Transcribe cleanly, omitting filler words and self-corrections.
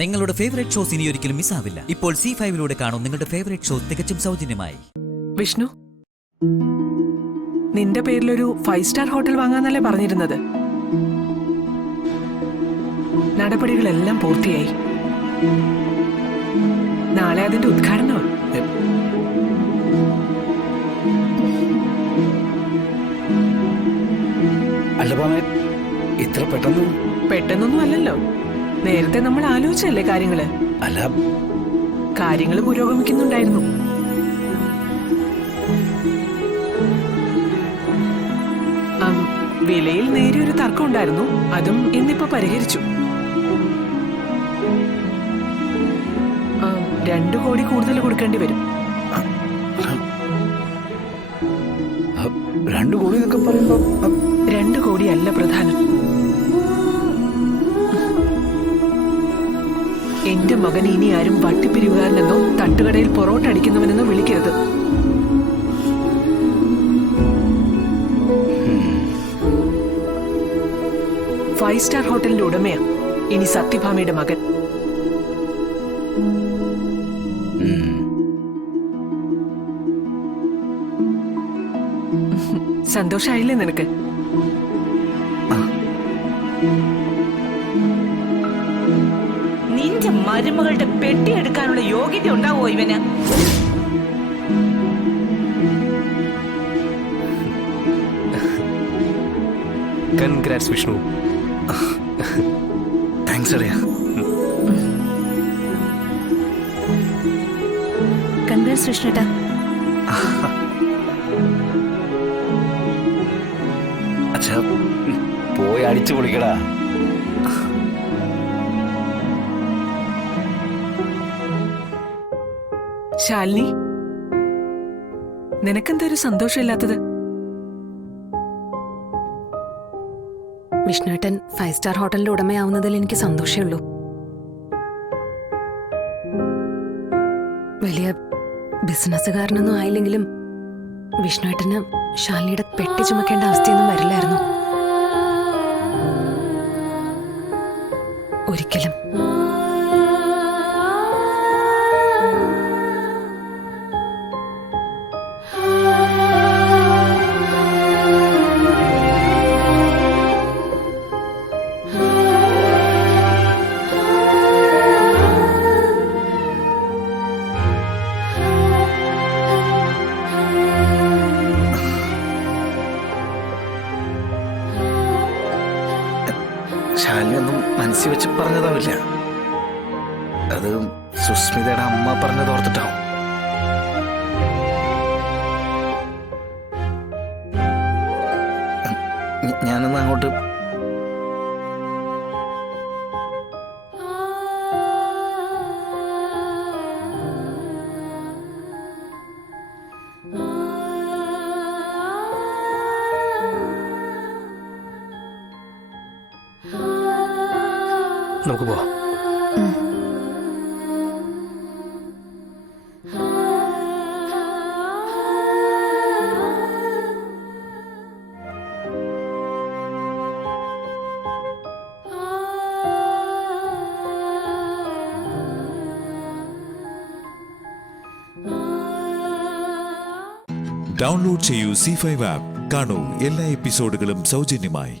നിങ്ങളുടെ favourite shows ഇനി ഒരിക്കലും മിസ്സാവില്ല. ഇപ്പോൾ C5 കാണും നിങ്ങളുടെ ഫേവറേറ്റ് ഷോ തികച്ചും സൗജന്യമായി. വിഷ്ണു, നിന്റെ പേരിലൊരു 5 സ്റ്റാർ ഹോട്ടൽ വാങ്ങാനല്ലേ പറഞ്ഞിരുന്നത്? നടപടികളെല്ലാം പൂർത്തിയായി. നാളെ അതിന്റെ ഉദ്ഘാടനമാണ്. ഇത്ര പെട്ടെന്നൊന്നും അല്ലല്ലോ. നേരത്തെ നമ്മൾ ആലോചിച്ചല്ലേ കാര്യങ്ങള്. കാര്യങ്ങൾ പുരോഗമിക്കുന്നുണ്ടായിരുന്നു. വിലയിൽ നേരിയൊരു തർക്കം ഉണ്ടായിരുന്നു. അതും ഇന്നിപ്പോ പരിഹരിച്ചു. 2 കോടി കൂടുതൽ കൊടുക്കേണ്ടി വരും. 2 കോടി എന്നൊക്കെ പറയുമ്പോ 2 കോടി അല്ല പ്രധാനം. എന്റെ മകൻ ഇനി ആരും വട്ടിപ്പിരിവുകാരനെന്നോ തട്ടുകടയിൽ പൊറോട്ട അടിക്കുന്നവനെന്നോ വിളിക്കരുത്. ഫൈവ് സ്റ്റാർ ഹോട്ടലിന്റെ ഉടമയാ ഇനി സത്യഭാമയുടെ മകൻ. സന്തോഷായില്ലേ നിനക്ക്? നിന്റെ മരുമകളുടെ പെട്ടിയെടുക്കാനുള്ള യോഗ്യത ഉണ്ടാവോ ഇവന്? കൺഗ്രാറ്റ്സ് വിഷ്ണു. താങ്ക്സ് അറിയാ. കൺഗ്രാറ്റ്സ് വിഷ്ണുട്ടാ. അച്ഛാ, പോയി അടിച്ചു പൊളിക്കടാ. ശാലിനി, നിനക്കെന്താ ഒരു സന്തോഷമില്ലാത്തത്? വിഷ്ണുട്ടൻ 5 സ്റ്റാർ ഹോട്ടലിന്റെ ഉടമയാവുന്നതിൽ എനിക്ക് സന്തോഷമുള്ളൂ. വലിയ ബിസിനസ്സുകാരനൊന്നും ആയില്ലെങ്കിലും വിഷ്ണുട്ടന് ശാലിനിയുടെ പെട്ടി ചുമക്കേണ്ട അവസ്ഥയൊന്നും വരില്ലായിരുന്നു ഒരിക്കലും. ശാലിനി ഒന്നും മനസ്സിൽ വെച്ച് പറഞ്ഞതാവില്ല. അത് സുസ്മിതയുടെ അമ്മ പറഞ്ഞത് ഓർത്തിട്ടാവും. ഞാനൊന്ന് അങ്ങോട്ട് നമുക്ക് പോവാം. ഡൗൺലോഡ് ചെയ്യൂ C5 ആപ്പ്. കാണൂ എല്ലാ എപ്പിസോഡുകളും സൗജന്യമായി.